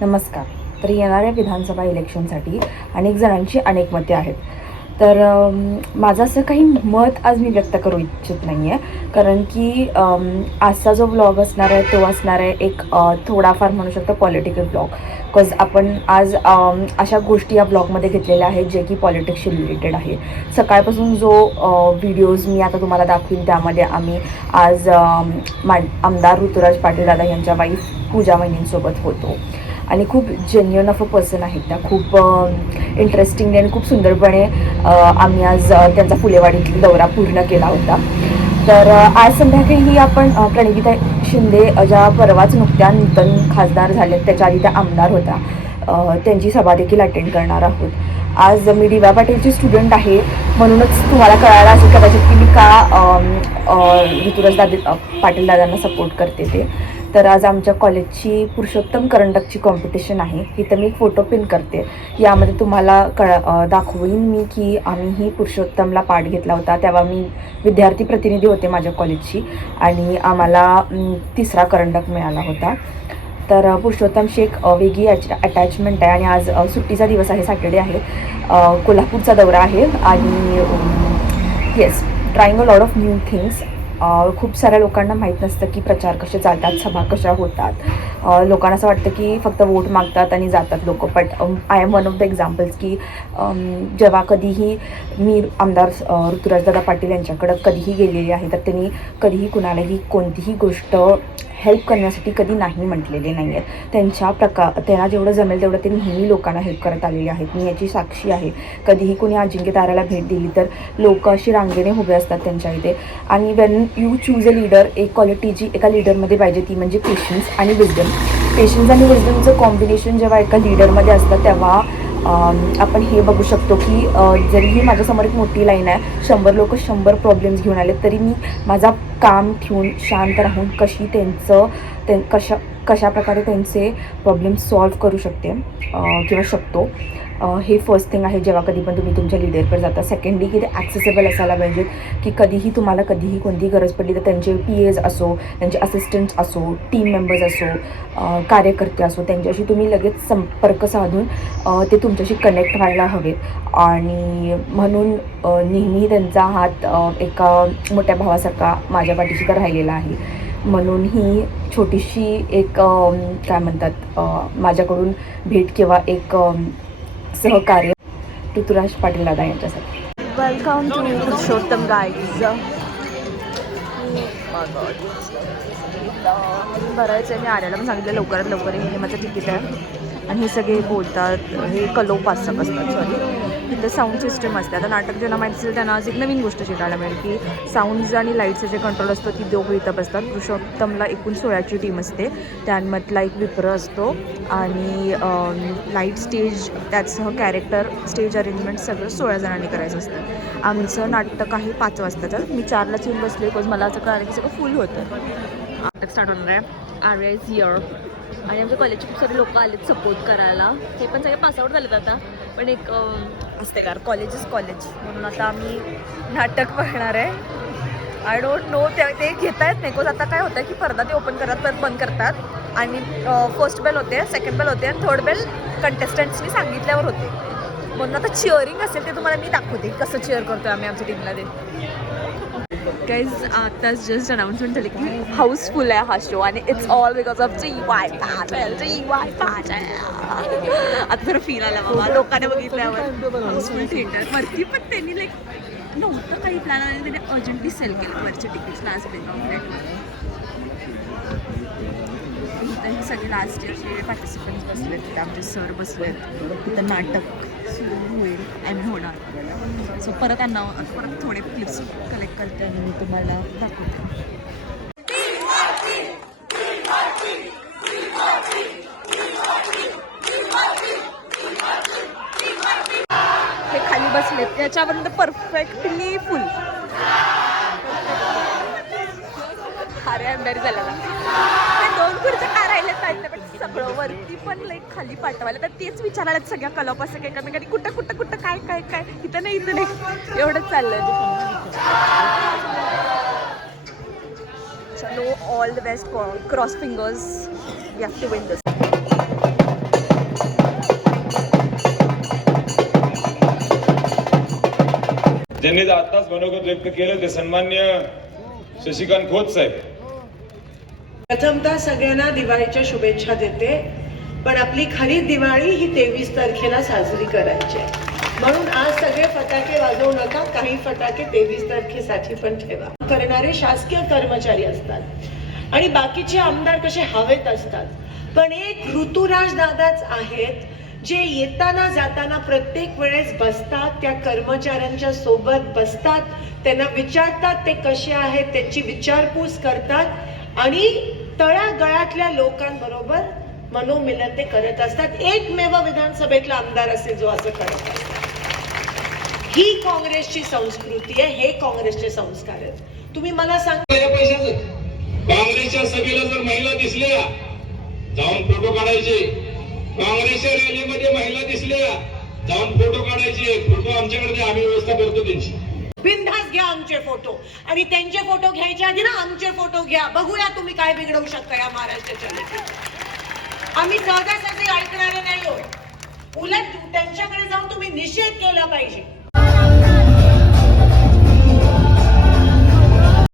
नमस्कार. तर येणाऱ्या विधानसभा इलेक्शनसाठी अनेक जणांची अनेक मते आहेत. तर माझं असं काही मत आज मी व्यक्त करू इच्छित नाही आहे, कारण की आजचा जो व्लॉग असणार आहे तो असणार आहे एक थोडाफार म्हणू शकतो पॉलिटिकल व्लॉग. बिकॉज आपण आज अशा गोष्टी या ब्लॉगमध्ये घेतलेल्या आहेत जे की पॉलिटिक्सशी रिलेटेड आहे. सकाळपासून जो व्हिडिओज मी आता तुम्हाला दाखवीन त्यामध्ये आम्ही आज आमदार ऋतुराज पाटील दादा यांच्या वाईफ पूजा वहिनींसोबत होतो आणि खूप जेन्युअन ऑफ अ पर्सन आहेत त्या. खूप इंटरेस्टिंगली आणि खूप सुंदरपणे आम्ही आज त्यांचा फुलेवाडीतील दौरा पूर्ण केला होता. तर आज संध्याकाळी आपण प्रणिता शिंदे ज्या परवाच नुकत्या नूतन खासदार झाल्या, त्याच्या आधी त्या आमदार होत्या, त्यांची सभा देखील अटेंड करणार आहोत. आज मी डी वाय पाटीलची स्टुडंट आहे, म्हणूनच तुम्हाला कळायला असेल कदाचित की मी का ऋतुराज पाटील दादांना सपोर्ट करते ते. तर आज आमच्या कॉलेजची पुरुषोत्तम करंडकची कॉम्पिटिशन आहे. इथं मी फोटो पिन करते. यामध्ये तुम्हाला दाखवीन मी की आम्हीही पुरुषोत्तमला पार्ट घेतला होता. तेव्हा मी विद्यार्थी प्रतिनिधी होते माझ्या कॉलेजची आणि आम्हाला 3रा करंडक मिळाला होता. तर पुरुषोत्तमशी एक वेगळी अटॅचमेंट आहे आणि आज सुट्टीचा दिवस आहे, सॅटर्डे आहे. कोल्हापूरचा दौरा आहे आणि yes, trying a lot of new things. खूप साऱ्या लोकांना माहीत नसतं की प्रचार कसे चालतात, सभा कशा होतात. लोकांना असं वाटतं की फक्त वोट मागतात आणि जातात लोक. But I am one of the examples की जेव्हा कधीही मी आमदार ऋतुराजदादा पाटील यांच्याकडं कधीही गेलेली आहे तर त्यांनी कधीही कुणालाही कोणतीही गोष्ट हेल्प करण्यासाठी कधी नाही म्हटलेले नाही आहेत. त्यांना जेवढं जमेल तेवढं ते नेहमी लोकांना हेल्प करत आलेले आहेत. मी याची साक्षी आहे. कधीही कोणी अजिंक्य ताऱ्याला भेट दिली तर लोक अशी रांगेने उभे असतात त्यांच्या इथे. आणि Wien you choose a leader, एक क्वालिटी जी एका लीडरमध्ये पाहिजे ती म्हणजे पेशन्स आणि विजडम. पेशन्स आणि विजडमचं कॉम्बिनेशन जेव्हा एका लीडरमध्ये असतं तेव्हा आपण हे बघू शकतो की जरीही माझ्यासमोर एक मोठी लाईन आहे, 100 लोक 100 प्रॉब्लेम्स घेऊन आले तरी मी माझा काम ठेवून शांत राहून कशा प्रकारे त्यांचे प्रॉब्लेम्स सॉल्व्ह करू शकते किंवा शकतो. हे फर्स्ट थिंग आहे जेव्हा कधी पण तुम्ही तुमच्या लीडरकडे जाता. सेकंडली की ते ॲक्सेसेबल असायला पाहिजेत की कधीही तुम्हाला कधीही कोणतीही गरज पडली तर त्यांचे PAs असो, त्यांचे असिस्टंट्स असो, टीम मेंबर्स असो, कार्यकर्ते असो, त्यांच्याशी तुम्ही लगेच संपर्क साधून ते तुमच्याशी कनेक्ट व्हायला हवेत. आणि म्हणून नेहमी त्यांचा हात एका मोठ्या भावासारखा माझ्या पाठीशी तर राहिलेला आहे. म्हणून ही छोटीशी एक काय म्हणतात माझ्याकडून भेट किंवा एक सहकार्य ऋतुराज पाटील दादा यांच्यासाठी. Welcome to Purushottam guys. बरंच आहे, मी आल्याला पण सांगितलं लवकरात लवकर हे माझं तिकीट आहे. आणि हे सगळे बोलतात हे कलोपासक असतात. सॉरी, इथं साऊंड सिस्टम असते. आता नाटक ज्यांना माहिती असेल त्यांना आज एक नवीन गोष्ट शिकायला मिळेल की साऊंड्स आणि लाईटचं जे कंट्रोल असतो ती दोघं इथं बसतात. पुरुषोत्तमला एकूण 16ची टीम असते, त्यामधला एक विप्र असतो आणि लाईट स्टेज त्याचं कॅरेक्टर स्टेज अरेंजमेंट सगळं 16 जणांनी करायचं असतं. आमचं नाटक आहे 5 वाजताचं. मी 4लाच येऊन बसले बिकॉज मला असं कळालं की सगळं फुल होतं. नाटक स्टार्ट होणार आहे. आर्या इज हिअर आणि आमच्या कॉलेजचे खूप सारे लोक आलेत सपोर्ट करायला. हे पण सगळे पासआउट झालेत आता, पण एक असते कार कॉलेज इज कॉलेज म्हणून आता आम्ही नाटक बघणार आहे. आय डोंट नो ते घेता येत नाही बिकॉज आता काय होतं की पडदा ते ओपन करतात परत बंद करतात आणि फर्स्ट बेल होते, सेकंड बेल होते आणि थर्ड बेल कंटेस्टंट्सनी सांगितल्यावर होते. म्हणून आता चिअरिंग असेल ते तुम्हाला मी दाखवते कसं चिअर करतोय आम्ही आमच्या टीमला. ते गाईज आताच जस्ट अनाउन्समेंट झाली की हाऊसफुल आहे हा शो आणि it's all because of GY Patil. आता जरा फील आला बाबा लोकांना बघितल्यावर. हाऊसफुल थिएटर वरती पण त्यांनी लाईक नव्हतं काही प्लॅन आणि त्यांनी अर्जंटली सेल केलं वरचे तिकीट्स लास्ट डेट. इथं सगळे लास्ट इयरचे पार्टिसिपंट्स बसलेत, तिथे आमचे सर बसलेत. इथं नाटक सुरू होईल होणार. सो परत थोडे क्लिप्स कलेक्ट करते आणि मी तुम्हाला दाखवते. हे खाली बसलेत त्याच्यापर्यंत परफेक्टली फुल. अरे एम्बॅरी झालेला. ते 2 खुर्च्या का राहिल्या आहेत पण सगळं वरती पण लाईक खाली पाठवायला तर तेच विचारायला सगळ्या कलापासक एकामेकांनी कुठं कुठं कुठं काय काय काय इथं नाही एवढंच चाललंय. चलो all the best, cross fingers, we have to win this. ज्यांनी आताच मनोगत व्यक्त केलं ते सन्मान्य शशिकांत खोत साहेब. प्रथमतः सगळ्यांना दिवाळीच्या शुभेच्छा देते, पण आपली खरी दिवाळी ही 23 तारखेला साजरी करायची आहे. म्हणून आज सगळे फटाके वाजवू नका, काही फटाके 23 तारखेसाठी पण ठेवा. करणारे शासकीय कर्मचारी असतात आणि बाकीचे आमदार कसे हवेत असतात, पण एक ऋतुराज दादाच आहेत जे येताना जाताना प्रत्येक वेळेस बसतात, त्या कर्मचाऱ्यांच्या सोबत बसतात, त्यांना विचारतात ते कसे आहेत, त्यांची विचारपूस करतात आणि तळागाळातल्या लोकांबरोबर मनोमिलन ते करत असतात. एकमेव विधानसभेतला आमदार असेल जो असं करत असतात. ही काँग्रेसची संस्कृती आहे, हे काँग्रेसचे संस्कार आहेत. तुम्ही मला सांगा, काँग्रेसच्या सभेला जर महिला दिसल्या जाऊन फोटो काढायचे, काँग्रेसच्या रॅलीमध्ये महिला दिसल्या जाऊन फोटो काढायचे. फोटो आमच्याकडे द्या, आम्ही व्यवस्था करतो त्यांची. बिनधास्त घ्या आमचे फोटो आणि त्यांचे फोटो घ्यायच्या आधी ना आमचे फोटो घ्या. बघूया तुम्ही काय बिघडवू शकता या महाराष्ट्राच्या लोकांना. आम्ही सहजासहजी ऐकणारे नाही आहोत. उलट त्यांच्याकडे जाऊन तुम्ही निषेध केला पाहिजे.